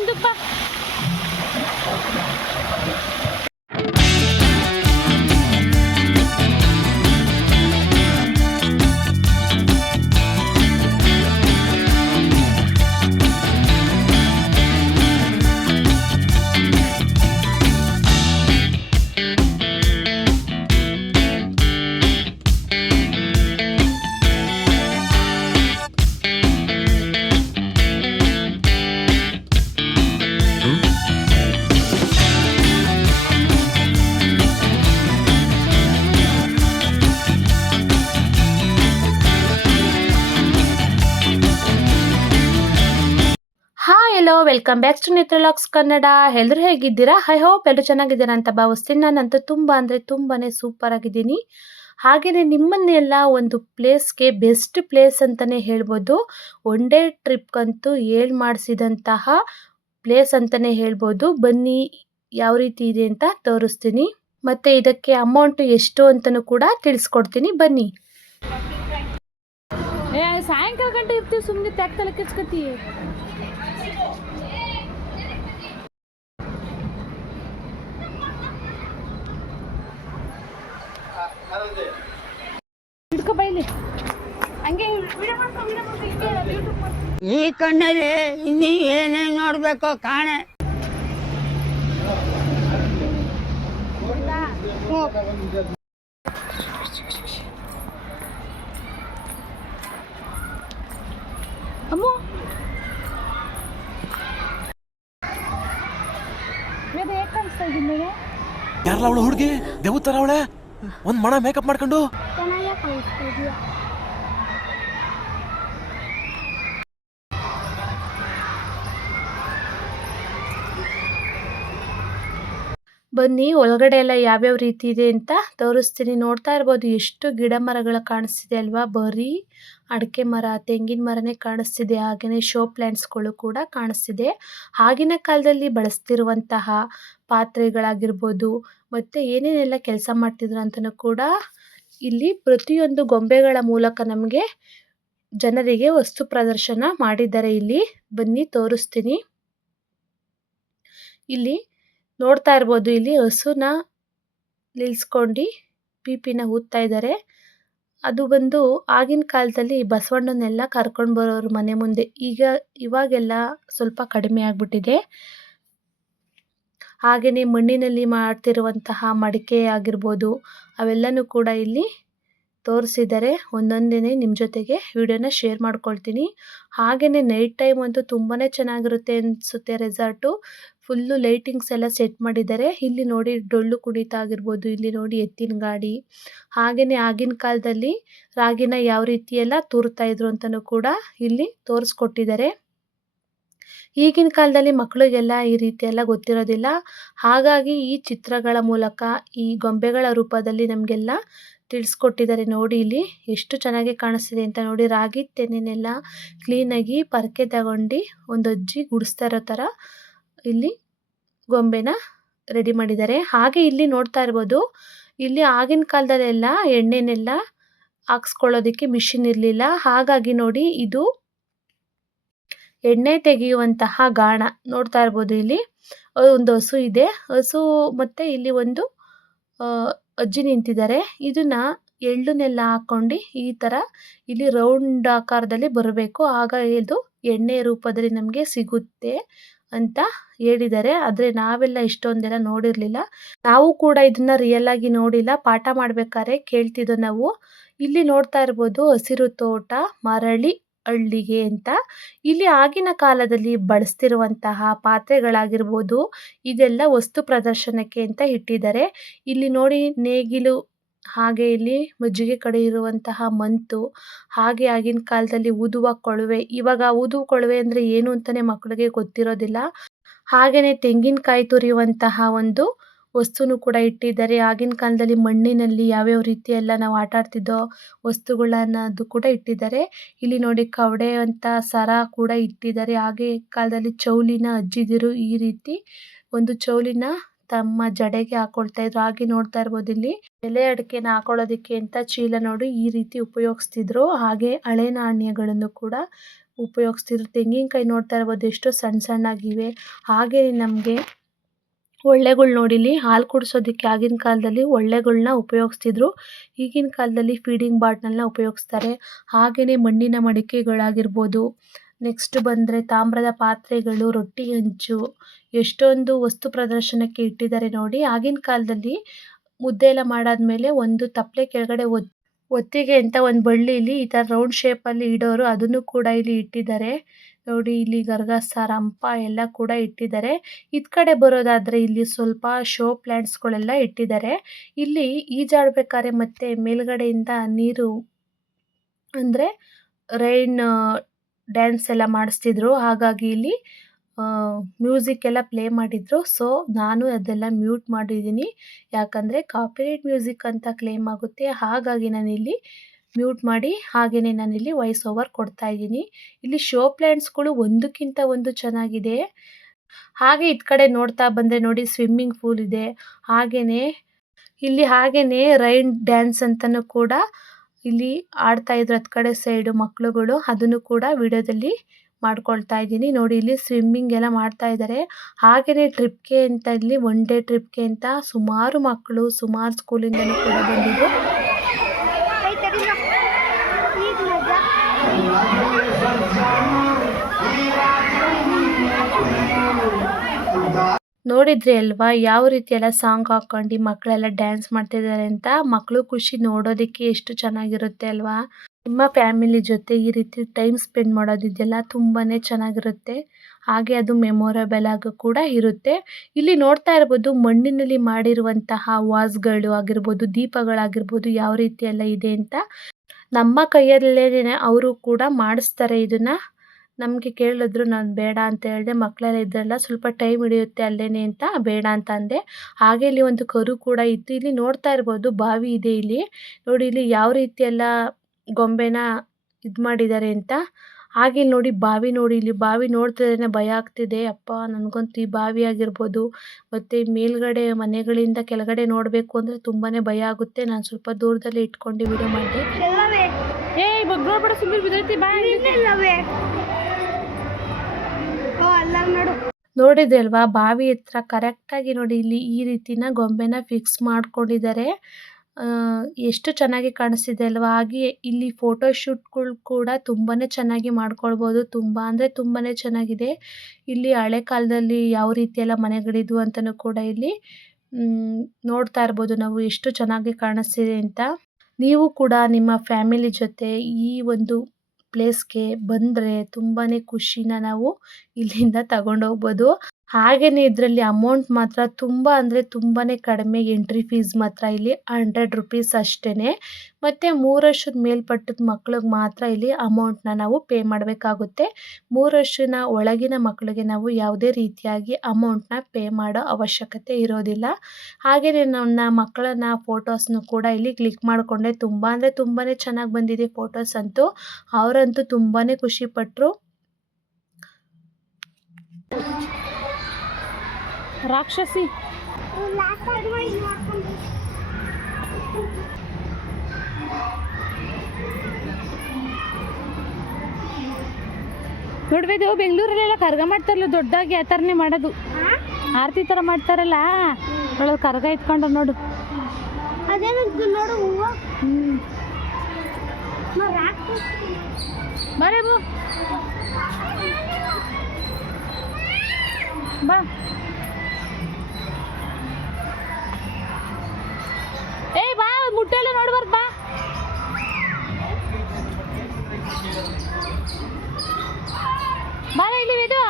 ಹಿಂದಕ್ಕೆ ಬಾ. Hello, welcome back to ನೇತ್ರಲಾಕ್ಸ್ ಕನ್ನಡ. ಎಲ್ಲರೂ ಹೇಗಿದ್ದೀರಾ? ಐ ಹೋಪ್ ಎಲ್ಲರೂ ಚೆನ್ನಾಗಿದ್ದೀರಾ ಅಂತ ಭಾವಿಸ್ತೀನಿ. ನಾನಂತೂ ತುಂಬ ಅಂದರೆ ತುಂಬಾನೇ ಸೂಪರ್ ಆಗಿದ್ದೀನಿ. ಹಾಗೆಯೇ ನಿಮ್ಮನ್ನೆಲ್ಲ ಒಂದು ಪ್ಲೇಸ್ಗೆ ಬೆಸ್ಟ್ ಪ್ಲೇಸ್ ಅಂತಲೇ ಹೇಳ್ಬೋದು. ಒನ್ ಡೇ ಟ್ರಿಪ್ಗಂತೂ ಮಾಡಿಸಿದಂತಹ ಪ್ಲೇಸ್ ಅಂತಲೇ ಹೇಳ್ಬೋದು. ಬನ್ನಿ ಯಾವ ರೀತಿ ಇದೆ ಅಂತ ತೋರಿಸ್ತೀನಿ. ಮತ್ತು ಇದಕ್ಕೆ ಅಮೌಂಟ್ ಎಷ್ಟು ಅಂತಲೂ ಕೂಡ ತಿಳಿಸ್ಕೊಡ್ತೀನಿ. ಬನ್ನಿ. ಸಾಯಂಕಾಲ ಗಂಟೆ ಇರ್ತೀವಿ, ಸುಮ್ಮನೆ ತಲೆ ಕೆಚ್ಕೊತೀವಿ. ಈ ಕಣ್ಣಲ್ಲಿ ಇನ್ನೀ ಏನೇನು ನೋಡ್ಬೇಕು ಕಾಣೆ. ಯಾರಲ್ಲ ಅವಳು ಹುಡುಗಿ? ದೇವತರ ಅವಳೆ. ಒಂದ್ ಮಣ ಮೇಕಪ್ ಮಾಡ್ಕೊಂಡು ಬನ್ನಿ, ಒಳಗಡೆ ಎಲ್ಲ ಯಾವ್ಯಾವ ರೀತಿ ಇದೆ ಅಂತ ತೋರಿಸ್ತೀನಿ. ನೋಡ್ತಾ ಇರ್ಬೋದು ಎಷ್ಟು ಗಿಡ ಮರಗಳು ಕಾಣಿಸ್ತಿದೆ ಅಲ್ವಾ. ಬರೀ ಅಡಿಕೆ ಮರ, ತೆಂಗಿನ ಮರನೇ ಕಾಣಿಸ್ತಿದೆ. ಹಾಗೆಯೇ ಶೋ ಪ್ಲ್ಯಾಂಟ್ಸ್ಗಳು ಕೂಡ ಕಾಣಿಸ್ತಿದೆ. ಆಗಿನ ಕಾಲದಲ್ಲಿ ಬಳಸ್ತಿರುವಂತಹ ಪಾತ್ರೆಗಳಾಗಿರ್ಬೋದು, ಮತ್ತು ಏನೇನೆಲ್ಲ ಕೆಲಸ ಮಾಡ್ತಿದ್ರು ಅಂತಲೂ ಕೂಡ ಇಲ್ಲಿ ಪ್ರತಿಯೊಂದು ಗೊಂಬೆಗಳ ಮೂಲಕ ನಮಗೆ ಜನರಿಗೆ ವಸ್ತು ಪ್ರದರ್ಶನ ಮಾಡಿದ್ದಾರೆ. ಇಲ್ಲಿ ಬನ್ನಿ ತೋರಿಸ್ತೀನಿ. ಇಲ್ಲಿ ನೋಡ್ತಾ ಇರ್ಬೋದು, ಇಲ್ಲಿ ಹಸುನ ನಿಲ್ಸ್ಕೊಂಡು ಪೀಪಿನ ಊದ್ತಾ ಇದ್ದಾರೆ. ಅದು ಬಂದು ಆಗಿನ ಕಾಲದಲ್ಲಿ ಬಸವಣ್ಣನೆಲ್ಲ ಕರ್ಕೊಂಡು ಬರೋರು ಮನೆ ಮುಂದೆ. ಇವಾಗೆಲ್ಲ ಸ್ವಲ್ಪ ಕಡಿಮೆ ಆಗಿಬಿಟ್ಟಿದೆ. ಹಾಗೆಯೇ ಮಣ್ಣಿನಲ್ಲಿ ಮಾಡ್ತಿರುವಂತಹ ಮಡಿಕೆ ಆಗಿರ್ಬೋದು, ಅವೆಲ್ಲನೂ ಕೂಡ ಇಲ್ಲಿ ತೋರಿಸಿದ್ದಾರೆ. ಒಂದೊಂದೇ ನಿಮ್ಮ ಜೊತೆಗೆ ವಿಡಿಯೋನ ಶೇರ್ ಮಾಡ್ಕೊಳ್ತೀನಿ. ಹಾಗೆಯೇ ನೈಟ್ ಟೈಮ್ ಅಂತೂ ತುಂಬಾ ಚೆನ್ನಾಗಿರುತ್ತೆ ಅನಿಸುತ್ತೆ. ರೆಸಾರ್ಟು ಫುಲ್ಲು ಲೈಟಿಂಗ್ಸ್ ಎಲ್ಲ ಸೆಟ್ ಮಾಡಿದ್ದಾರೆ. ಇಲ್ಲಿ ನೋಡಿ ಡೊಳ್ಳು ಕುಣಿತ ಆಗಿರ್ಬೋದು, ಇಲ್ಲಿ ನೋಡಿ ಎತ್ತಿನ ಗಾಡಿ. ಹಾಗೆಯೇ ಆಗಿನ ಕಾಲದಲ್ಲಿ ರಾಗಿನ ಯಾವ ರೀತಿ ಎಲ್ಲ ತೂರ್ತಾಯಿದ್ರು ಅಂತಲೂ ಕೂಡ ಇಲ್ಲಿ ತೋರಿಸ್ಕೊಟ್ಟಿದ್ದಾರೆ. ಈಗಿನ ಕಾಲದಲ್ಲಿ ಮಕ್ಕಳಿಗೆಲ್ಲ ಈ ರೀತಿ ಎಲ್ಲ ಗೊತ್ತಿರೋದಿಲ್ಲ. ಹಾಗಾಗಿ ಈ ಚಿತ್ರಗಳ ಮೂಲಕ, ಈ ಗೊಂಬೆಗಳ ರೂಪದಲ್ಲಿ ನಮಗೆಲ್ಲ ತಿಳಿಸ್ಕೊಟ್ಟಿದ್ದಾರೆ. ನೋಡಿ ಇಲ್ಲಿ ಎಷ್ಟು ಚೆನ್ನಾಗಿ ಕಾಣಿಸ್ತಿದೆ ಅಂತ ನೋಡಿ. ರಾಗಿ ತೆನೆನೆಲ್ಲ ಕ್ಲೀನಾಗಿ ಪರಕೆ ತಗೊಂಡು ಒಂದು ಅಜ್ಜಿ ಗುಡಿಸ್ತಾ ಇರೋ ಥರ ಇಲ್ಲಿ ಗೊಂಬೆನ ರೆಡಿ ಮಾಡಿದ್ದಾರೆ. ಹಾಗೆ ಇಲ್ಲಿ ನೋಡ್ತಾ ಇರ್ಬೋದು, ಇಲ್ಲಿ ಆಗಿನ ಕಾಲದಲ್ಲೆಲ್ಲ ಎಣ್ಣೆನೆಲ್ಲ ಹಾಕ್ಸ್ಕೊಳ್ಳೋದಕ್ಕೆ ಮಿಷಿನ್ ಇರಲಿಲ್ಲ. ಹಾಗಾಗಿ ನೋಡಿ ಇದು ಎಣ್ಣೆ ತೆಗೆಯುವಂತಹ ಗಾಣ ನೋಡ್ತಾ ಇರ್ಬೋದು. ಇಲ್ಲಿ ಒಂದು ಹಸು ಇದೆ, ಹಸು ಮತ್ತು ಇಲ್ಲಿ ಒಂದು ಅಜ್ಜಿ ನಿಂತಿದ್ದಾರೆ. ಇದನ್ನ ಎಳ್ಳನ್ನೆಲ್ಲ ಹಾಕ್ಕೊಂಡು ಈ ಥರ ಇಲ್ಲಿ ರೌಂಡ್ ಆಕಾರದಲ್ಲಿ ಬರಬೇಕು, ಆಗ ಇದು ಎಣ್ಣೆ ರೂಪದಲ್ಲಿ ನಮಗೆ ಸಿಗುತ್ತೆ ಅಂತ ಹೇಳಿದ್ದಾರೆ. ಆದರೆ ನಾವೆಲ್ಲ ಇಷ್ಟೊಂದೆಲ್ಲ ನೋಡಿರಲಿಲ್ಲ. ನಾವು ಕೂಡ ಇದನ್ನ ರಿಯಲ್ ಆಗಿ ನೋಡಿಲ್ಲ. ಪಾಠ ಮಾಡಬೇಕಾದ್ರೆ ಕೇಳ್ತಿದ್ದೋ ನಾವು. ಇಲ್ಲಿ ನೋಡ್ತಾ ಇರ್ಬೋದು ಹಸಿರು ತೋಟ ಮರಳಿ ಹಳ್ಳಿಗೆ ಅಂತ. ಇಲ್ಲಿ ಆಗಿನ ಕಾಲದಲ್ಲಿ ಬಳಸ್ತಿರುವಂತಹ ಪಾತ್ರೆಗಳಾಗಿರ್ಬೋದು, ಇದೆಲ್ಲ ವಸ್ತು ಪ್ರದರ್ಶನಕ್ಕೆ ಅಂತ ಇಟ್ಟಿದ್ದಾರೆ. ಇಲ್ಲಿ ನೋಡಿ ನೇಗಿಲು, ಹಾಗೆ ಇಲ್ಲಿ ಮಜ್ಜಿಗೆ ಕಡಿಯುವಂತಹ ಮಂತು, ಹಾಗೆ ಆಗಿನ ಕಾಲದಲ್ಲಿ ಊದುವ ಕೊಳವೆ. ಇವಾಗ ಊದುವ ಕೊಳವೆ ಅಂದರೆ ಏನು ಅಂತಲೇ ಮಕ್ಕಳಿಗೆ ಗೊತ್ತಿರೋದಿಲ್ಲ. ಹಾಗೆಯೇ ತೆಂಗಿನಕಾಯಿ ತುರಿಯುವಂತಹ ಒಂದು ವಸ್ತುನೂ ಕೂಡ ಇಟ್ಟಿದ್ದಾರೆ. ಆಗಿನ ಕಾಲದಲ್ಲಿ ಮಣ್ಣಿನಲ್ಲಿ ಯಾವ್ಯಾವ ರೀತಿ ಎಲ್ಲ ನಾವು ಆಟ ಆಡ್ತಿದ್ದೋ ವಸ್ತುಗಳನ್ನದು ಕೂಡ ಇಟ್ಟಿದ್ದಾರೆ. ಇಲ್ಲಿ ನೋಡಿ ಕವಡೆ ಅಂತ ಸರ ಕೂಡ ಇಟ್ಟಿದ್ದಾರೆ. ಹಾಗೆ ಕಾಲದಲ್ಲಿ ಚೌಲಿನ ಅಜ್ಜಿದಿರು ಈ ರೀತಿ ಒಂದು ಚೌಲಿನ ತಮ್ಮ ಜಡೆಗೆ ಹಾಕೊಳ್ತಾ ಇದ್ರು. ಹಾಗೆ ನೋಡ್ತಾ ಇರ್ಬೋದು ಇಲ್ಲಿ ಎಲೆ ಅಡಿಕೆನ ಹಾಕೊಳ್ಳೋದಕ್ಕೆ ಅಂತ ಚೀಲ ನೋಡಿ ಈ ರೀತಿ ಉಪಯೋಗಿಸ್ತಿದ್ರು. ಹಾಗೆ ಹಳೆ ನಾಣ್ಯಗಳನ್ನು ಕೂಡ ಉಪಯೋಗಿಸ್ತಿದ್ರು. ತೆಂಗಿನಕಾಯಿ ನೋಡ್ತಾ ಇರ್ಬೋದು ಎಷ್ಟು ಸಣ್ಣ ಸಣ್ಣಗಿವೆ. ಹಾಗೇ ನಮಗೆ ಒಳ್ಳೆಗಳು ನೋಡಿಲಿ ಹಾಲು ಕುಡಿಸೋದಕ್ಕೆ ಆಗಿನ ಕಾಲದಲ್ಲಿ ಒಳ್ಳೆಗಳ್ನ ಉಪಯೋಗಿಸ್ತಿದ್ರು. ಈಗಿನ ಕಾಲದಲ್ಲಿ ಫೀಡಿಂಗ್ ಬಾಟ್ಲನ್ನ ಉಪಯೋಗಿಸ್ತಾರೆ. ಹಾಗೆಯೇ ಮಣ್ಣಿನ ಮಡಿಕೆಗಳಾಗಿರ್ಬೋದು, ನೆಕ್ಸ್ಟ್ ಬಂದರೆ ತಾಮ್ರದ ಪಾತ್ರೆಗಳು, ರೊಟ್ಟಿ ಹಂಚು, ಎಷ್ಟೊಂದು ವಸ್ತು ಪ್ರದರ್ಶನಕ್ಕೆ ಇಟ್ಟಿದ್ದಾರೆ ನೋಡಿ. ಆಗಿನ ಕಾಲದಲ್ಲಿ ಮುದ್ದೆ ಎಲ್ಲ ಮಾಡಾದ್ಮೇಲೆ ಒಂದು ತಪ್ಪಲೆ ಕೆಳಗಡೆ ಒತ್ತಿಗೆ ಅಂತ ಒಂದು ಬಳ್ಳಿಲಿ ಈ ಥರ ರೌಂಡ್ ಶೇಪಲ್ಲಿ ಇಡೋರು, ಅದನ್ನು ಕೂಡ ಇಲ್ಲಿ ಇಟ್ಟಿದ್ದಾರೆ ನೋಡಿ. ಇಲ್ಲಿ ಗರ್ಗಸ ರಂಪ ಎಲ್ಲ ಕೂಡ ಇಟ್ಟಿದ್ದಾರೆ. ಇದ್ ಕಡೆ ಬರೋದಾದರೆ ಇಲ್ಲಿ ಸ್ವಲ್ಪ ಶೋ ಪ್ಲ್ಯಾಂಟ್ಸ್ಗಳೆಲ್ಲ ಇಟ್ಟಿದ್ದಾರೆ. ಇಲ್ಲಿ ಈಜಾಡ್ಬೇಕಾದ್ರೆ ಮತ್ತೆ ಮೇಲ್ಗಡೆಯಿಂದ ನೀರು ಅಂದರೆ ರೈನ್ ಡ್ಯಾನ್ಸ್ ಎಲ್ಲ ಮಾಡಿಸ್ತಿದ್ರು. ಹಾಗಾಗಿ ಇಲ್ಲಿ ಮ್ಯೂಸಿಕ್ ಎಲ್ಲ ಪ್ಲೇ ಮಾಡಿದ್ರು. ಸೊ ನಾನು ಅದೆಲ್ಲ ಮ್ಯೂಟ್ ಮಾಡಿದ್ದೀನಿ, ಯಾಕಂದರೆ ಕಾಪಿರೈಟ್ ಮ್ಯೂಸಿಕ್ ಅಂತ ಕ್ಲೇಮ್ ಆಗುತ್ತೆ. ಹಾಗಾಗಿ ನಾನಿಲ್ಲಿ ಮ್ಯೂಟ್ ಮಾಡಿ ಹಾಗೆಯೇ ನಾನಿಲ್ಲಿ ವಾಯ್ಸ್ ಓವರ್ ಕೊಡ್ತಾ ಇದ್ದೀನಿ. ಇಲ್ಲಿ ಶೋ ಪ್ಲ್ಯಾಂಟ್ಸ್ಗಳು ಒಂದಕ್ಕಿಂತ ಒಂದು ಚೆನ್ನಾಗಿದೆ. ಹಾಗೆ ಇದ್ ಕಡೆ ನೋಡ್ತಾ ಬಂದರೆ ನೋಡಿ ಸ್ವಿಮ್ಮಿಂಗ್ ಪೂಲ್ ಇದೆ. ಹಾಗೆಯೇ ರೈನ್ ಡ್ಯಾನ್ಸ್ ಅಂತಲೂ ಕೂಡ ಇಲ್ಲಿ ಆಡ್ತಾ ಇದ್ರು ಹತ್ತು ಕಡೆ ಸೈಡು ಮಕ್ಕಳುಗಳು. ಅದನ್ನು ಕೂಡ ವಿಡಿಯೋದಲ್ಲಿ ಮಾಡ್ಕೊಳ್ತಾ ಇದ್ದೀನಿ ನೋಡಿ. ಇಲ್ಲಿ ಸ್ವಿಮ್ಮಿಂಗ್ ಎಲ್ಲ ಮಾಡ್ತಾ ಇದ್ದಾರೆ. ಹಾಗೆಯೇ ಟ್ರಿಪ್ಗೆ ಅಂತ ಇಲ್ಲಿ ಒನ್ ಡೇ ಟ್ರಿಪ್ಗೆ ಅಂತ ಸುಮಾರು ಮಕ್ಕಳು ಸುಮಾರು ಸ್ಕೂಲಿಂದಲೂ ಕೂಡ ಬಂದಿದ್ರು. ನೋಡಿದ್ರಿ ಅಲ್ವಾ ಯಾವ ರೀತಿ ಎಲ್ಲ ಸಾಂಗ್ ಹಾಕೊಂಡು ಮಕ್ಕಳೆಲ್ಲ ಡ್ಯಾನ್ಸ್ ಮಾಡ್ತಿದ್ದಾರೆ ಅಂತ. ಮಕ್ಕಳು ಖುಷಿ ನೋಡೋದಕ್ಕೆ ಎಷ್ಟು ಚೆನ್ನಾಗಿರುತ್ತೆ ಅಲ್ವಾ. ನಿಮ್ಮ ಫ್ಯಾಮಿಲಿ ಜೊತೆ ಈ ರೀತಿ ಟೈಮ್ ಸ್ಪೆಂಡ್ ಮಾಡೋದಿದೆಯಲ್ಲ ತುಂಬಾ ಚೆನ್ನಾಗಿರುತ್ತೆ. ಹಾಗೆ ಅದು ಮೆಮೊರೇಬಲ್ ಆಗಿ ಕೂಡ ಇರುತ್ತೆ. ಇಲ್ಲಿ ನೋಡ್ತಾ ಇರ್ಬೋದು ಮಣ್ಣಿನಲ್ಲಿ ಮಾಡಿರುವಂತಹ ವಾಸ್ಗಳು ಆಗಿರ್ಬೋದು, ದೀಪಗಳಾಗಿರ್ಬೋದು ಯಾವ ರೀತಿ ಎಲ್ಲ ಇದೆ ಅಂತ. ನಮ್ಮ ಕೈಯಲ್ಲೇ ಅವರು ಕೂಡ ಮಾಡಿಸ್ತಾರೆ ಇದನ್ನು. ನಮಗೆ ಕೇಳಿದ್ರು, ನಾನು ಬೇಡ ಅಂತ ಹೇಳಿದೆ. ಮಕ್ಕಳೆಲ್ಲ ಇದ್ರಲ್ಲ ಸ್ವಲ್ಪ ಟೈಮ್ ಹಿಡಿಯುತ್ತೆ ಅಲ್ಲೇನೆ ಅಂತ ಬೇಡ ಅಂತ ಅಂದೆ. ಹಾಗೆ ಇಲ್ಲಿ ಒಂದು ಕರು ಕೂಡ ಇತ್ತು. ಇಲ್ಲಿ ನೋಡ್ತಾ ಇರ್ಬೋದು ಬಾವಿ ಇದೆ ಇಲ್ಲಿ ನೋಡಿ. ಇಲ್ಲಿ ಯಾವ ರೀತಿ ಎಲ್ಲ ಗೊಂಬೆನ ಇದು ಮಾಡಿದ್ದಾರೆ ಅಂತ. ಹಾಗೆ ಇಲ್ಲಿ ನೋಡಿ ಬಾವಿ ನೋಡಿ. ಇಲ್ಲಿ ಬಾವಿ ನೋಡ್ತಿದ್ರೆ ಭಯ ಆಗ್ತಿದೆ. ಅಪ್ಪ ನನಗಂತೂ ಈ ಬಾವಿ ಆಗಿರ್ಬೋದು ಮತ್ತು ಮೇಲ್ಗಡೆ ಮನೆಗಳಿಂದ ಕೆಳಗಡೆ ನೋಡಬೇಕು ಅಂದರೆ ತುಂಬಾ ಭಯ ಆಗುತ್ತೆ. ನಾನು ಸ್ವಲ್ಪ ದೂರದಲ್ಲಿ ಇಟ್ಕೊಂಡು ವಿಡಿಯೋ ಮಾಡಿದೆ. ನೋಡ್ಬೇಡ ಸುಮ್ಮನೆ ಬಿದ್ದೈತಿ ನೋಡಿದ್ರಿ ಅಲ್ವಾ ಬಾವಿ ಹತ್ರ ಕರೆಕ್ಟಾಗಿ ನೋಡಿ ಇಲ್ಲಿ ಈ ರೀತಿನ ಗೊಂಬೆನ ಫಿಕ್ಸ್ ಮಾಡ್ಕೊಂಡಿದ್ದಾರೆ. ಎಷ್ಟು ಚೆನ್ನಾಗಿ ಕಾಣಿಸ್ತಿದೆ ಅಲ್ವಾ. ಹಾಗೆ ಇಲ್ಲಿ ಫೋಟೋ ಶೂಟ್ಗಳು ಕೂಡ ತುಂಬಾ ಚೆನ್ನಾಗಿ ಮಾಡ್ಕೊಳ್ಬೋದು. ತುಂಬ ಅಂದರೆ ತುಂಬಾ ಚೆನ್ನಾಗಿದೆ. ಇಲ್ಲಿ ಹಳೆ ಕಾಲದಲ್ಲಿ ಯಾವ ರೀತಿ ಎಲ್ಲ ಮನೆಗಳಿದ್ವು ಅಂತಲೂ ಕೂಡ ಇಲ್ಲಿ ನೋಡ್ತಾ ಇರ್ಬೋದು ನಾವು ಎಷ್ಟು ಚೆನ್ನಾಗಿ ಕಾಣಿಸ್ತಿದೆ ಅಂತ. ನೀವು ಕೂಡ ನಿಮ್ಮ ಫ್ಯಾಮಿಲಿ ಜೊತೆ ಈ ಒಂದು ಪ್ಲೇಸ್ಗೆ ಬಂದರೆ ತುಂಬಾ ಖುಷಿನ ನಾವು ಇಲ್ಲಿಂದ ತಗೊಂಡೋಗ್ಬೋದು. ಹಾಗೆಯೇ ಇದರಲ್ಲಿ ಅಮೌಂಟ್ ಮಾತ್ರ ತುಂಬ ಅಂದರೆ ತುಂಬಾ ಕಡಿಮೆ. ಎಂಟ್ರಿ ಫೀಸ್ ಮಾತ್ರ ಇಲ್ಲಿ 100 ರೂಪೀಸ್ ಅಷ್ಟೇ. ಮತ್ತು 3 ವರ್ಷದ ಮೇಲ್ಪಟ್ಟದ ಮಕ್ಳಿಗೆ ಮಾತ್ರ ಇಲ್ಲಿ ಅಮೌಂಟ್ನ ನಾವು ಪೇ ಮಾಡಬೇಕಾಗುತ್ತೆ. 3 ವರ್ಷದ ಒಳಗಿನ ಮಕ್ಕಳಿಗೆ ನಾವು ಯಾವುದೇ ರೀತಿಯಾಗಿ ಅಮೌಂಟ್ನ ಪೇ ಮಾಡೋ ಅವಶ್ಯಕತೆ ಇರೋದಿಲ್ಲ. ಹಾಗೆಯೇ ನನ್ನ ಮಕ್ಕಳನ್ನ ಫೋಟೋಸ್ನು ಕೂಡ ಇಲ್ಲಿ ಕ್ಲಿಕ್ ಮಾಡಿಕೊಂಡೆ. ತುಂಬ ಅಂದರೆ ತುಂಬಾ ಚೆನ್ನಾಗಿ ಬಂದಿದೆ ಫೋಟೋಸ್ ಅಂತೂ. ಅವರಂತೂ ತುಂಬಾ ಖುಷಿಪಟ್ಟರು. ರಾಕ್ಷಸಿ ನೋಡ್ಬೋದು ಬೆಂಗಳೂರಲ್ಲೆಲ್ಲ ಕರ್ಗ ಮಾಡ್ತಾರಲ್ಲ ದೊಡ್ಡದಾಗಿ ಆ ಥರನೇ ಮಾಡೋದು. ಆರತಿ ಥರ ಮಾಡ್ತಾರಲ್ಲ ಒಳಗೆ ಕರ್ಗ ಇಟ್ಕೊಂಡು ನೋಡು. ನೋಡು ಬರೇಬು ಬಾ. ಏಯ್ ಬಾ ಮುಟ್ಟೆಲ್ಲ ನೋಡ್ಬಾರ್ದು ಬಾ. ಬಾರ ಇಲ್ಲಿ ಇದು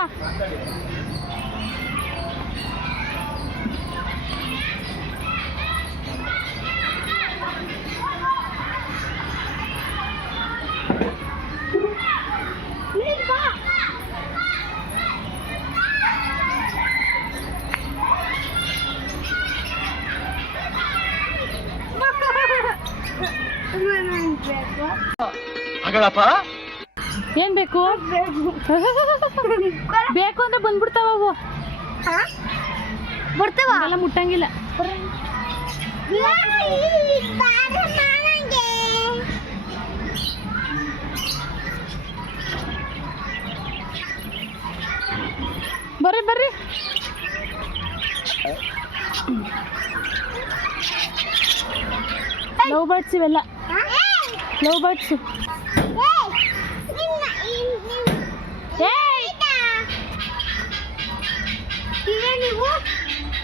ಏನ್ ಬೇಕು ಬೇಕು ಅಂದ್ರೆ ಬಂದ್ಬಿಡ್ತಾವ ಅವು. ಬರ್ತಾವ ಎಲ್ಲ ಮುಟ್ಟಂಗಿಲ್ಲ. ಬರ್ರಿ ಬರ್ರಿ. ಲವ್ ಬರ್ಡ್ಸ್ ಇವೆಲ್ಲ, ಲವ್ ಬರ್ಡ್ಸ್.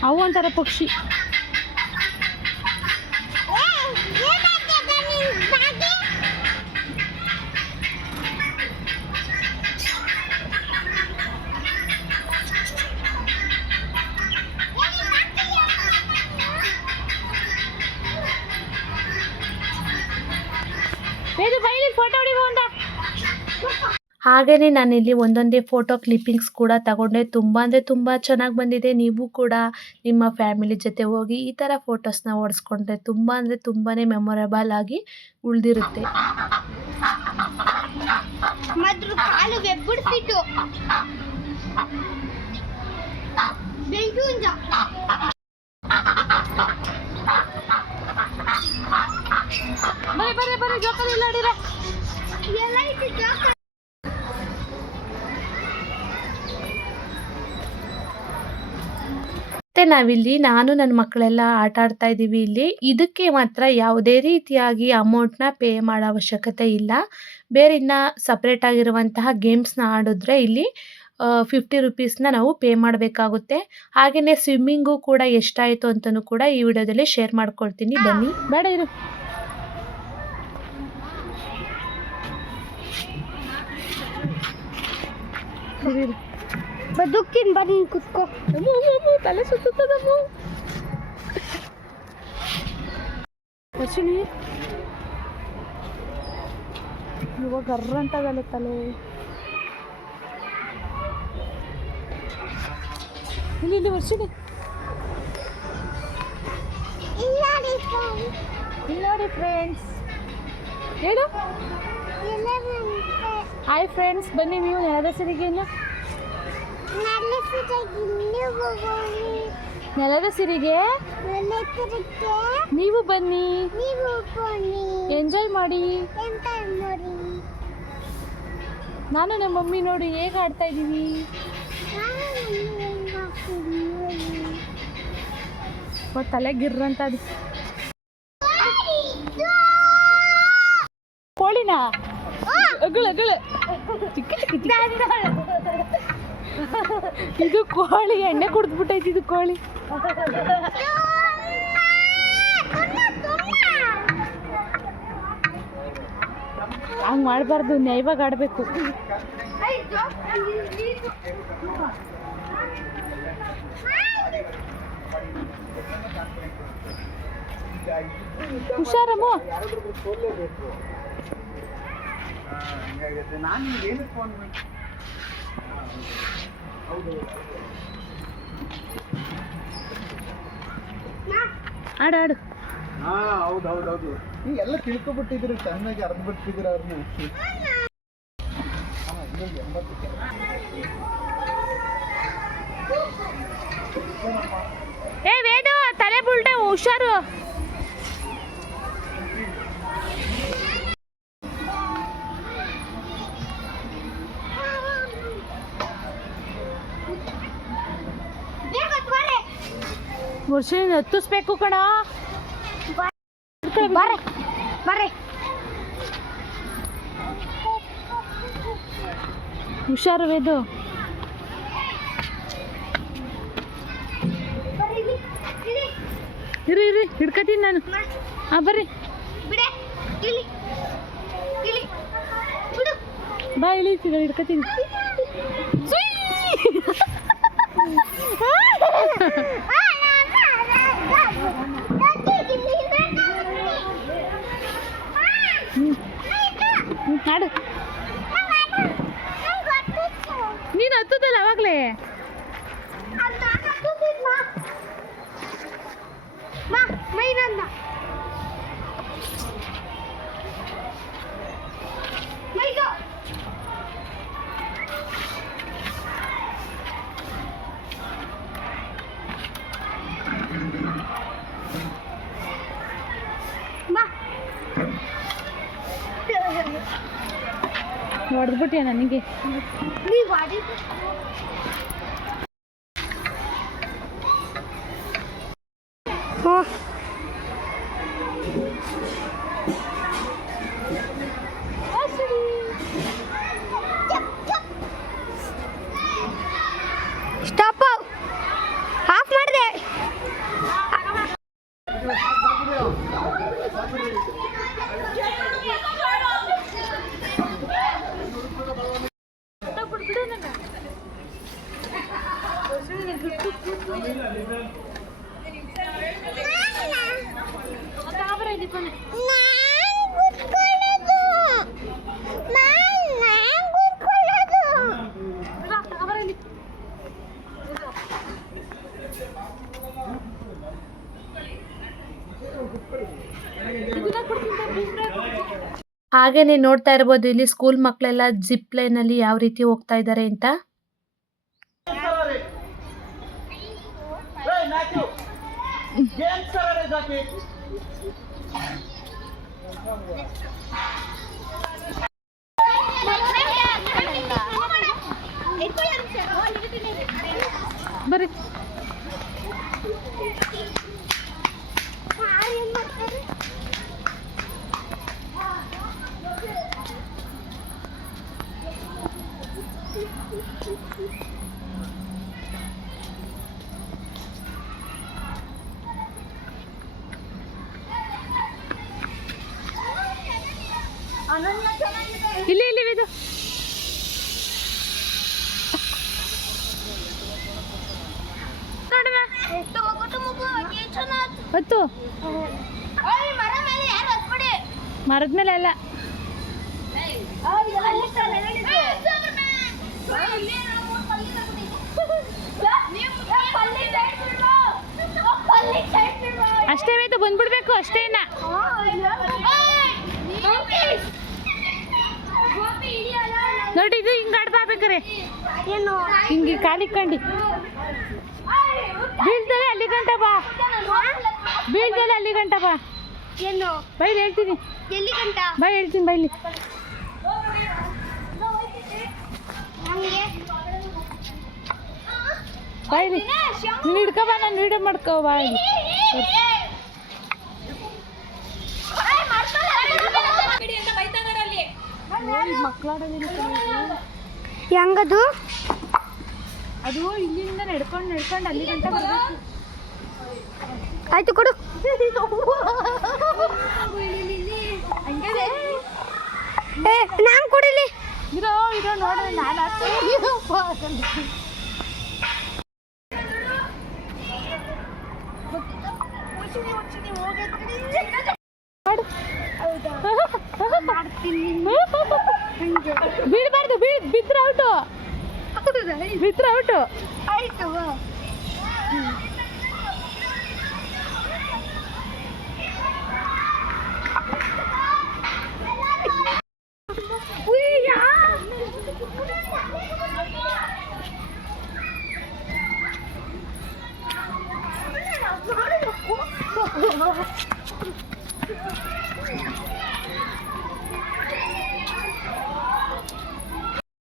ಅವು ಅಂತಾರೆ ಪಕ್ಷಿ. ಹಾಗೆಯೇ ನಾನಿಲ್ಲಿ ಒಂದೊಂದೇ ಫೋಟೋ ಕ್ಲಿಪ್ಪಿಂಗ್ಸ್ ಕೂಡ ತಗೊಂಡೆ. ತುಂಬ ಅಂದರೆ ತುಂಬ ಚೆನ್ನಾಗಿ ಬಂದಿದೆ. ನೀವು ಕೂಡ ನಿಮ್ಮ ಫ್ಯಾಮಿಲಿ ಜೊತೆ ಹೋಗಿ ಈ ಥರ ಫೋಟೋಸ್ನ ಓಡಿಸ್ಕೊಂಡ್ರೆ ತುಂಬ ಅಂದರೆ ತುಂಬಾ ಮೆಮೊರೇಬಲ್ ಆಗಿ ಉಳಿದಿರುತ್ತೆ. ಮತ್ತು ನಾವಿಲ್ಲಿ ನಾನು ನನ್ನ ಮಕ್ಕಳೆಲ್ಲ ಆಟ ಆಡ್ತಾ ಇದ್ದೀವಿ. ಇಲ್ಲಿ ಇದಕ್ಕೆ ಮಾತ್ರ ಯಾವುದೇ ರೀತಿಯಾಗಿ ಅಮೌಂಟ್ನ ಪೇ ಮಾಡೋ ಅವಶ್ಯಕತೆ ಇಲ್ಲ. ಬೇರೆ ಇನ್ನು ಸಪ್ರೇಟ್ ಆಗಿರುವಂತಹ ಗೇಮ್ಸ್ನ ಆಡಿದ್ರೆ ಇಲ್ಲಿ 50 ರುಪೀಸ್ನ ನಾವು ಪೇ ಮಾಡಬೇಕಾಗುತ್ತೆ. ಹಾಗೆಯೇ ಸ್ವಿಮ್ಮಿಂಗು ಕೂಡ ಎಷ್ಟಾಯಿತು ಅಂತಲೂ ಕೂಡ ಈ ವಿಡಿಯೋದಲ್ಲಿ ಶೇರ್ ಮಾಡ್ಕೊಳ್ತೀನಿ. ಬನ್ನಿ. ಬೇಡ ಇರು. ಬದುಕಿನ ಬನ್ನಿ ಕುತ್ಕೋ. ತಲೆ ಸುತ್ತದಮ್ಮ. ವರ್ಷಿಣಿ ಇವಾಗ ಗರ್ರ ಅಂತದಲ್ಲ ತಲೆ. ಇಲ್ಲಿ ಇಲ್ಲಿ ವರ್ಷಿಣಿ ನೋಡಿ ಫ್ರೆಂಡ್ಸ್ ಹೇಳು. ಹಾಯ್ ಫ್ರೆಂಡ್ಸ್, ಬನ್ನಿ ನೀವು ನೆಲದ ಸಿರಿಗೆ. ನೆಲದ ಸಿರಿಗೆ ನೀವು ಬನ್ನಿ, ಎಂಜಾಯ್ ಮಾಡಿ. ನಾನು ನಮ್ಮ ಮಮ್ಮಿ ನೋಡಿ ಹೇಗೆ ಆಡ್ತಾ ಇದ್ದೀವಿ. ತಲೆ ಗಿರ್ರಂತ ಅದು ಕೋಳಿನ ಅಗಳು ಅಗಳು ಚಿಕ್ಕ ಚಿಕ್ಕ ಇದು ಕೋಳಿ ಎಣ್ಣೆ ಕುಡಿದ್ಬಿಟ್ಟೈತಿ. ಇದು ಕೋಳಿ ಹಂಗೆ ಮಾಡಬಾರ್ದು, ನ್ಯಾಯವಾಗಿ ಆಡಬೇಕು. ಹುಷಾರಮ್ಮ. ಆಡು ಆಡು. ಹೌದೌದೌದು, ನೀವು ಎಲ್ಲ ತಿಳ್ಕೊಬಿಟ್ಟಿದ್ದೀರಿ, ಚೆನ್ನಾಗಿ ಅರ್ಧ ಬಿಟ್ಟಿದ್ದೀರ ಅವ್ರನ್ನ. ಏ ವೇದು, ತಲೆ ಬುಲ್ಟೆ, ಹುಷಾರು. ವರ್ಷಿನ ಹತ್ತಿಸ್ಬೇಕು ಕಣ. ಬರ್ರಿ ಹುಷಾರು ವೇದು. ಇರಿ ಇರಿ ಹಿಡ್ಕತೀನಿ ನಾನು. ಹಾಂ ಬರ್ರಿ ಬಾ, ಇಳಿತೀವಿ, ಹಿಡ್ಕತೀನಿ. ಹಾಡು. ನೀನು ಹತ್ತದಲ್ಲ ಅವಾಗಲೇ. ಹೊಡೆದ್ಬಿಟ್ಟಿಯ ನನಗೆ. ಹಾಗೇನೆ ನೋಡ್ತಾ ಇರ್ಬೋದು ಇಲ್ಲಿ ಸ್ಕೂಲ್ ಮಕ್ಕಳೆಲ್ಲ ಜಿಪ್ ಲೈನ್ ಅಲ್ಲಿ ಯಾವ ರೀತಿ ಹೋಗ್ತಾ ಇದ್ದಾರೆ ಅಂತ. ಬರ್ರಿ ಇಲ್ಲಿ ಇಲ್ಲಿ ಇದು ಹೊತ್ತು ಮರದ ಮೇಲೆ ಅಲ್ಲ ಅಷ್ಟೇ ಆಯ್ತು ಬಂದ್ಬಿಡ್ಬೇಕು ಅಷ್ಟೇನ. ನೋಡಿ ಇದು ಹಿಂಗ ಆಡ್ಬೇಕಾರೆ ಹಿಂಗೆ ಕಾಲಿಕ್ಕಂಡು ಬೀಳ್ತಾರೆ ಅಲ್ಲಿ ಗಂಟ ಬಾ, ಬೀಳ್ತಾರೆ ಅಲ್ಲಿ ಗಂಟ ಬಾ. ಏನು ಬೈಲಿ ಹೇಳ್ತೀನಿ, ಎಲ್ಲಿ ಗಂಟ ಬೈ ಹೇಳ್ತೀನಿ ಬೈಲಿ. ಬೈಲಿ ನೀನು ಹಿಡ್ಕೊ ಬಾ, ನಾನು ವಿಡಿಯೋ ಮಾಡ್ಕೋ ಬಾ ಇಲ್ಲಿ. ಹೆಂಗದು ಅದು ಇಲ್ಲಿಂದ ನಡ್ಕೊಂಡು ನಡ್ಕೊಂಡು ಅಲ್ಲಿ ಗಂಟ ಬರ್ಬೇಕು. ಆಯ್ತು ಕೊಡು. ನಾನು ಕೊಡಿಲಿ ಇರೋ ಇರೋ ನೋಡ ನಾನು ಬೀಳ್ಬಾರ್ದು, ಬಿದ್ರೆ ಔಟು, ಬಿದ್ರೆ ಔಟು. ಆಯ್ತು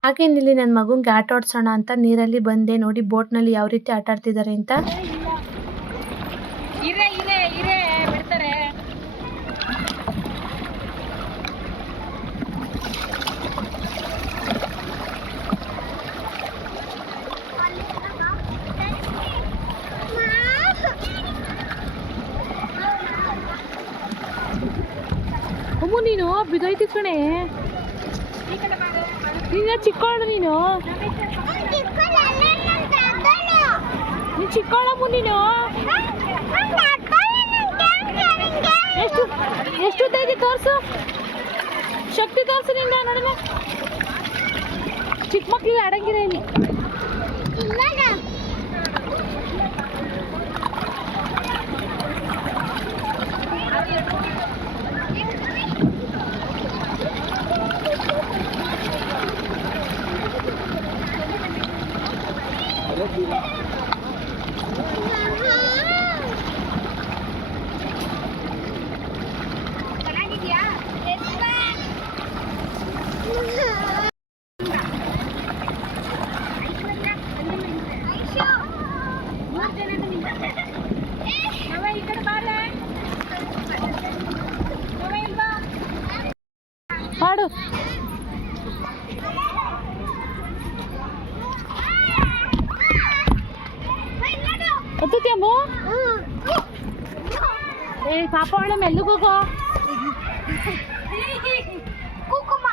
ಹಾಗೆ ಇಲ್ಲಿ ನನ್ನ ಮಗುಂಗೆ ಆಟ ಆಡ್ಸೋಣ ಅಂತ ನೀರಲ್ಲಿ ಬಂದೆ. ನೋಡಿ ಬೋಟ್ನಲ್ಲಿ ಯಾವ ರೀತಿ ಆಟ ಆಡ್ತಿದ್ದಾರೆ ಅಂತ. ಬಿಡ್ತಾರೆ. ಅಮ್ಮ ನೀನು ಬಿದ್ದೋಯ್ತಿ ಕಣೆ, ಈಗ ಚಿಕ್ಕವಳು ನೀನು ಚಿಕ್ಕವಳಮ್ಮ ನೀನು. ಎಷ್ಟು ಉದ್ದ ತೋರಿಸು, ಶಕ್ತಿ ತೋರಿಸು ನಿಂದ ನೋಡೋಣ. ಚಿಕ್ಕ ಮಕ್ಳಿಗೆ ಆಡಂಗಿರ ಇಲ್ಲಿ. ಹಾಡು ಹತ್ತುತ್ತೀಯಮ್ಮ. ಏ ಪಾಪ ಅವಳ ಮೆಲ್ಲಗೋಗೋ. ಕುಕುಮ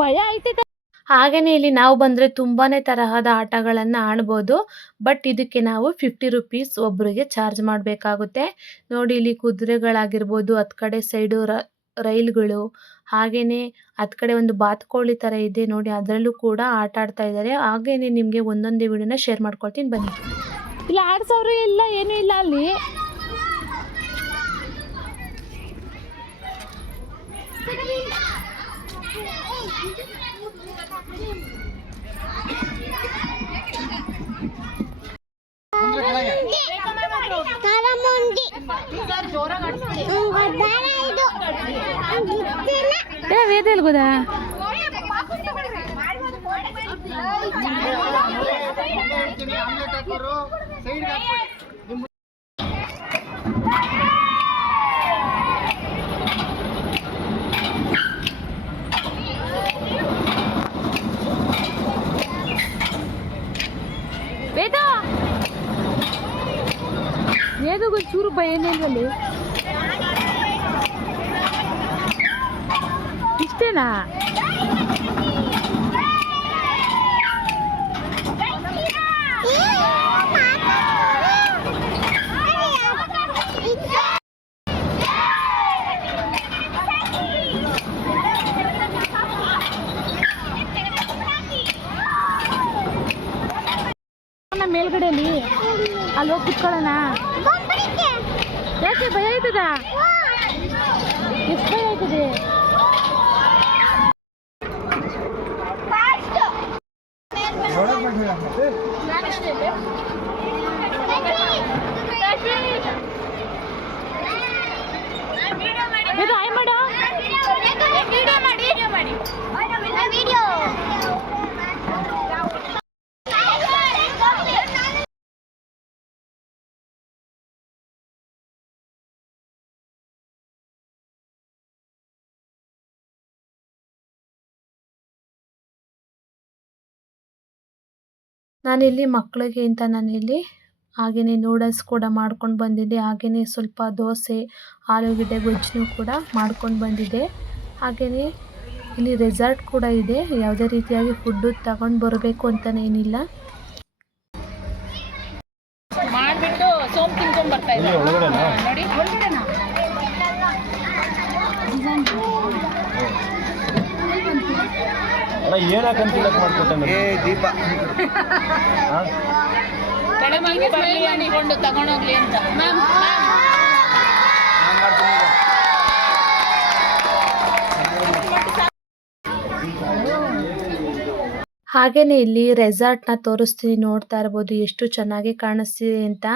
ಭಯ ಆಯ್ತೈತೆ. ಹಾಗೇನೆ ಇಲ್ಲಿ ನಾವು ಬಂದರೆ ತುಂಬಾನೇ ತರಹದ ಆಟಗಳನ್ನು ಆಡ್ಬೋದು. ಬಟ್ ಇದಕ್ಕೆ ನಾವು 50 ರುಪೀಸ್ ಒಬ್ಬರಿಗೆ ಚಾರ್ಜ್ ಮಾಡಬೇಕಾಗುತ್ತೆ. ನೋಡಿ ಇಲ್ಲಿ ಕುದುರೆಗಳಾಗಿರ್ಬೋದು, ಹತ್ತು ಕಡೆ ಸೈಡು ರೈಲುಗಳು, ಹಾಗೇನೆ ಹತ್ತು ಕಡೆ ಒಂದು ಬಾತುಕೋಳಿ ಥರ ಇದೆ ನೋಡಿ, ಅದರಲ್ಲೂ ಕೂಡ ಆಟ ಆಡ್ತಾ ಇದ್ದಾರೆ. ಹಾಗೇನೆ ನಿಮಗೆ ಒಂದೊಂದೇ ವಿಡಿಯೋನ ಶೇರ್ ಮಾಡ್ಕೊಳ್ತೀನಿ ಬನ್ನಿ. ಇಲ್ಲಿ ಆಡ್ಸೋರು ಇಲ್ಲ, ಏನೂ ಇಲ್ಲ ಅಲ್ಲಿ. ವೇದ ಎಲ್ಗೋದಾ ವೇದ ವೇದಗೊಂಚೂರು ಭಯನೇ ಇಲ್ವಲ್ಲಿ. ಇಷ್ಟೇನಾ? ಮೇಲ್ಗಡೆಯಲ್ಲಿ ಅಲ್ಲಿ ಹೋಗಿ ಕುತ್ಕೊಳ್ಳೋಣ. ಯಾಕೆ ಭಯ ಆಯ್ತದ? ಎಷ್ಟು ಭಯ ಆಯ್ತದೆ? ಇದು ಆಯ್ ಮಾಡು. ನಾನಿಲ್ಲಿ ಮಕ್ಕಳಿಗೆ ಅಂತ ನಾನಿಲ್ಲಿ ಹಾಗೆಯೇ ನೂಡಲ್ಸ್ ಕೂಡ ಮಾಡ್ಕೊಂಡು ಬಂದಿದ್ದೆ. ಹಾಗೆಯೇ ಸ್ವಲ್ಪ ದೋಸೆ, ಆಲೂಗಡ್ಡೆ ಗೊಜ್ಜನ್ನು ಕೂಡ ಮಾಡ್ಕೊಂಡು ಬಂದಿದ್ದೆ. ಹಾಗೆಯೇ ಇಲ್ಲಿ ರೆಸಾರ್ಟ್ ಕೂಡ ಇದೆ. ಯಾವುದೇ ರೀತಿಯಾಗಿ ಫುಡ್ಡು ತಗೊಂಡು ಬರಬೇಕು ಅಂತಲೇ ಏನಿಲ್ಲ. ಮಾಡಿಬಿಟ್ಟು ಸೋಮ್ ತಿನ್ಕೊಂಡು ಬರ್ತಾ ಇದ್ದಾರೆ ನೋಡಿ. ಏನಕ್ಕಂತ ಮಾಡ್ಕೊಟ್ಟೆ ದೀಪ ಅನ್ಕೊಂಡು ತಗೊಂಡೋಗ್ಲಿ ಅಂತ. ಹಾಗೆಯೇ ಇಲ್ಲಿ ರೆಸಾರ್ಟ್ನ ತೋರಿಸ್ತೀನಿ, ನೋಡ್ತಾ ಇರ್ಬೋದು ಎಷ್ಟು ಚೆನ್ನಾಗಿ ಕಾಣಿಸ್ತಿದೆ ಅಂತ.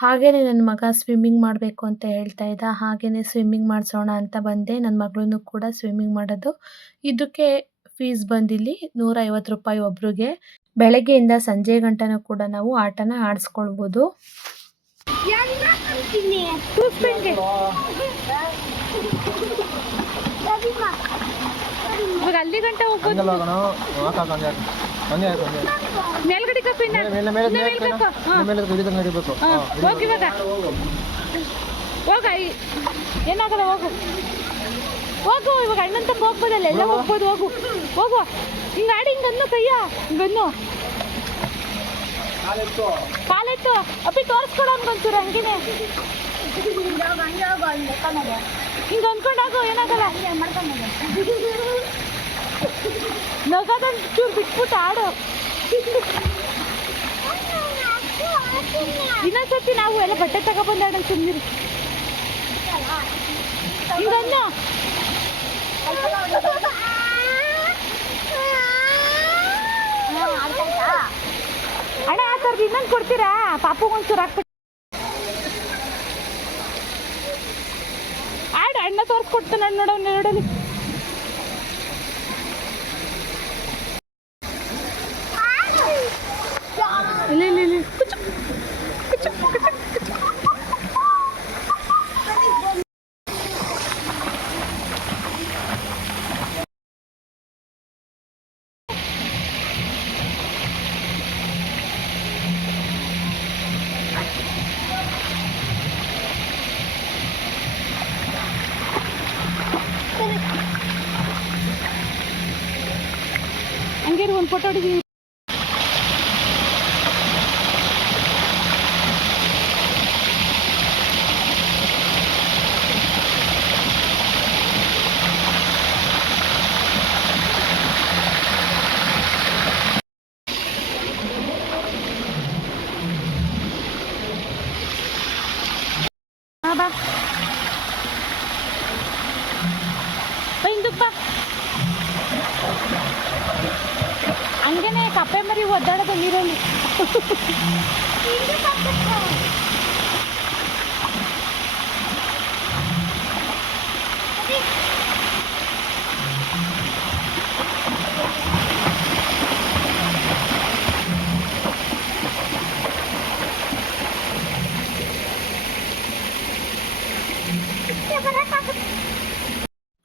ಹಾಗೆಯೇ ನನ್ನ ಮಗ ಸ್ವಿಮ್ಮಿಂಗ್ ಮಾಡಬೇಕು ಅಂತ ಹೇಳ್ತಾ ಇದ್ದ. ಹಾಗೆಯೇ ಸ್ವಿಮ್ಮಿಂಗ್ ಮಾಡಿಸೋಣ ಅಂತ ಬಂದೆ. ನನ್ನ ಮಗಳನ್ನು ಕೂಡ ಸ್ವಿಮ್ಮಿಂಗ್ ಮಾಡೋದು. ಇದಕ್ಕೆ ಫೀಸ್ ಬಂದಿಲ್ಲಿ 150 ರೂಪಾಯಿ ಒಬ್ರಿಗೆ. ಬೆಳಗ್ಗೆಯಿಂದ ಸಂಜೆ ಗಂಟನೂ ಕೂಡ ನಾವು ಆಟನ ಆಡಿಸ್ಕೊಳ್ಬೋದು. ಇವಾಗ ಅಲ್ಲಿ ಗಂಟ ಹೋಗ್ಬೋದು. ಮೇಲ್ಗಡೆ ಹೋಗಿ ಇವಾಗ ಹೋಗ, ಏನಾಗಲ್ಲ, ಹೋಗು ಹೋಗು. ಇವಾಗ ಅಣ್ಣನ ತಪ್ಪ ಹೋಗ್ಬೋದಲ್ಲ, ಎಲ್ಲ ಹೋಗ್ಬೋದು. ಹೋಗು ಹೋಗುವ. ಹಿಂಗೆ ಆಡಿ, ಹಿಂಗನ್ನು ಕೈಯ ಹಿಂಗನ್ನು ಕಾಲೆತ್ತು ಅಪ್ಪಿ ತೋರಿಸ್ಕೊಡ ಅನ್ಕೊಂತೀರ. ಹಂಗೇನೆ ಹಿಂಗೆ ಅನ್ಕೊಂಡಾಗು, ಏನಾಗಲ್ಲ. ನಗದಂತ ಚೂರು ಬಿಟ್ಬಿಟ್ಟು ಆಡು. ಇನ್ನೊಂದ್ಸತಿ ನಾವು ಎಲ್ಲ ಬಟ್ಟೆ ತಗೊಬಂದಾಡ ಸುಮ್ಮನಿರು. ಹಿಂಗನ್ನು ಅಣ್ಣ ಆ ಥರದ್ದು ಇನ್ನೊಂದು ಕೊಡ್ತೀರಾ? ಪಾಪುಗೊಂಚೂರು ಹಾಕ್ಬಿಟ್ಟು ಆಡು. ಅಣ್ಣ ತೋರಿಸ್ಕೊಡ್ತಾನೆ ನೋಡಲಿ. ಇಲ್ಲಿ ಒಂದು ಫೋಟೋ ಹೊಡಿತೀನಿ. ಬಾ ಹಿಂದಕ್ಕೆ ಬಾ. ಹಂಗೇನೆ ಕಪ್ಪೆ ಮರಿ ಒದ್ದಾಡೋದು ನೀರಲ್ಲಿ.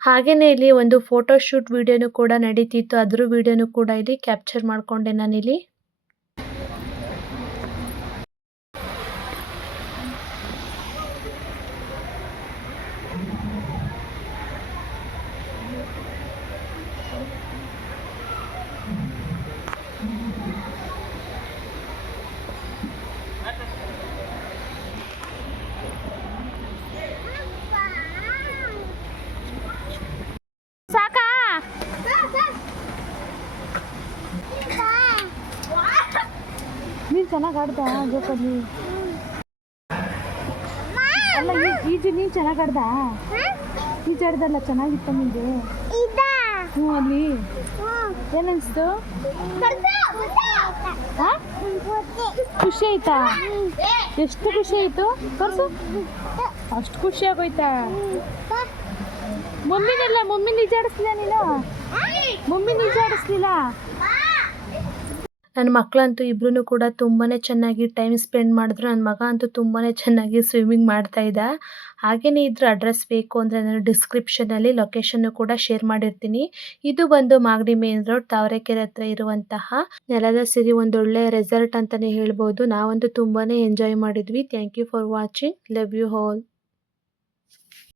ಹಾಗೆಯೇ ಇಲ್ಲಿ ಒಂದು ಫೋಟೋ ಶೂಟ್ ವಿಡಿಯೋನು ಕೂಡ ನಡೀತಿತ್ತು. ಅದ್ರ ವಿಡಿಯೋನು ಕೂಡ ಇಲ್ಲಿ ಕ್ಯಾಪ್ಚರ್ ಮಾಡಿಕೊಂಡೆ ನಾನಿಲ್ಲಿ. ಸಾಕಾ? ನೀನು ಚೆನ್ನಾಗಿ ಆಡ್ದ ಜೋಕಾಲಿ? ಅಲ್ಲ ಈಜು ನೀನು ಚೆನ್ನಾಗಿ ಆಡ್ದ? ಈಜಾಡ್ದಲ್ಲ ಚೆನ್ನಾಗಿತ್ತ ನಿಂದು? ಹ್ಞೂ ಅಲ್ಲಿ ಏನನ್ನಿಸ್ತು? ಖುಷಿ ಆಯ್ತಾ? ಎಷ್ಟು ಖುಷಿ ಆಯ್ತು ತೋರ್ಸು. ಅಷ್ಟು ಖುಷಿ ಆಗೋಯ್ತಾ? ಮಮ್ಮಿನ ಈಜಾಡಿಸ್ಲಿಲ್ಲ ನೀನು? ಮಮ್ಮಿನ ಈಜಾಡಿಸ್ಲಿಲ್ಲ? ನನ್ನ ಮಕ್ಕಳಂತೂ ಇಬ್ರು ಕೂಡ ತುಂಬಾ ಚೆನ್ನಾಗಿ ಟೈಮ್ ಸ್ಪೆಂಡ್ ಮಾಡಿದ್ರು. ನನ್ನ ಮಗ ಅಂತೂ ತುಂಬಾ ಚೆನ್ನಾಗಿ ಸ್ವಿಮ್ಮಿಂಗ್ ಮಾಡ್ತಾ ಇದ್ದ. ಹಾಗೆಯೇ ಇದ್ರ ಅಡ್ರೆಸ್ ಬೇಕು ಅಂದರೆ ನಾನು ಡಿಸ್ಕ್ರಿಪ್ಷನಲ್ಲಿ ಲೊಕೇಶನ್ನು ಕೂಡ ಶೇರ್ ಮಾಡಿರ್ತೀನಿ. ಇದು ಬಂದು ಮಾಗಡಿ ಮೇನ್ ರೋಡ್ ತಾವರೆಕೆರೆ ಹತ್ರ ಇರುವಂತಹ ನೆಲದ ಸಿರಿ ಒಂದೊಳ್ಳೆ ರೆಸಾರ್ಟ್ ಅಂತಲೇ ಹೇಳ್ಬೋದು. ನಾವಂತೂ ತುಂಬಾ ಎಂಜಾಯ್ ಮಾಡಿದ್ವಿ. Thank you for watching. Love you all.